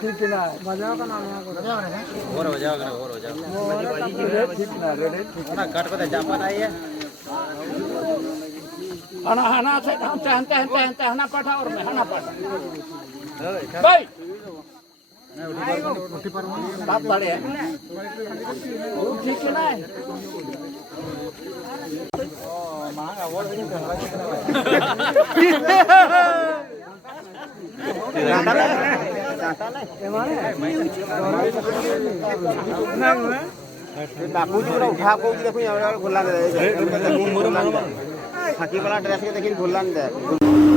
ठीक ना बजाओ का नाम है और बजाओ ठीक ना रेडी ना कट को जापन आई है हना हना से हम ते हना पाठा और मैं हना पाठा भाई बाप बड़े ठीक है ना बापू जी उठा को देखो खोला फाकी वाला ड्रेस के देखिए खोला नहीं